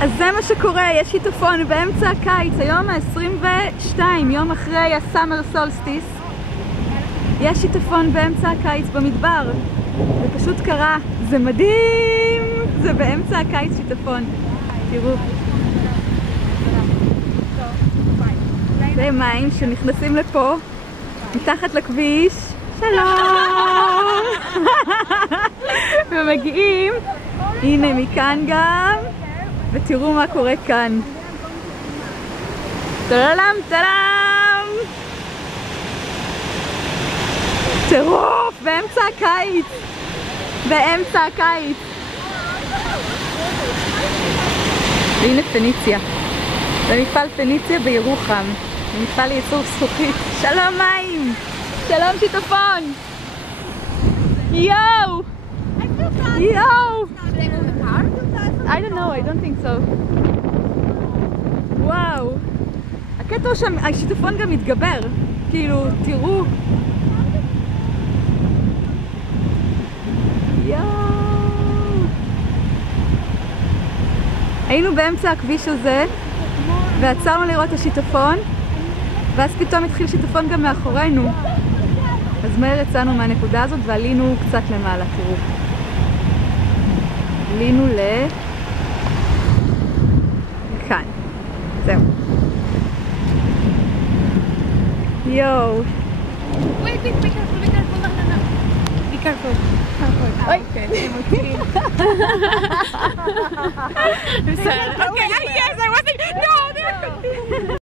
אז זה מה שקורה, יש שיטפון באמצע הקיץ, היום ה-22, יום אחרי הסאמר סולסטיס. יש שיטפון באמצע הקיץ במדבר, זה פשוט קרה, זה מדהים, זה באמצע הקיץ שיטפון, תראו. זה מים שנכנסים לפה, מתחת לכביש, שלום! ומגיעים, הנה מכאן גם, ותראו מה קורה כאן. טלם טלם! טירוף! באמצע הקיץ! באמצע הקיץ! והנה פניציה. זה מפעל פניציה בירוחם. זה מפעל לייצור זכוכית. שלום מים! שלום שיטפון! יואו! יואו! I don't know, I don't think so. וואו! הקטע הוא שהשיטפון גם מתגבר. כאילו, תראו. יואו! היינו באמצע הכביש הזה, ועצרנו לראות את השיטפון, ואז פתאום התחיל שיטפון גם מאחורינו. אז מהר יצאנו מהנקודה הזאת ועלינו קצת למעלה, תראו. עלינו כאן. זהו. יואו. Wait, be careful, no. Be careful. אוי. Okay, yes, I wasn't. No,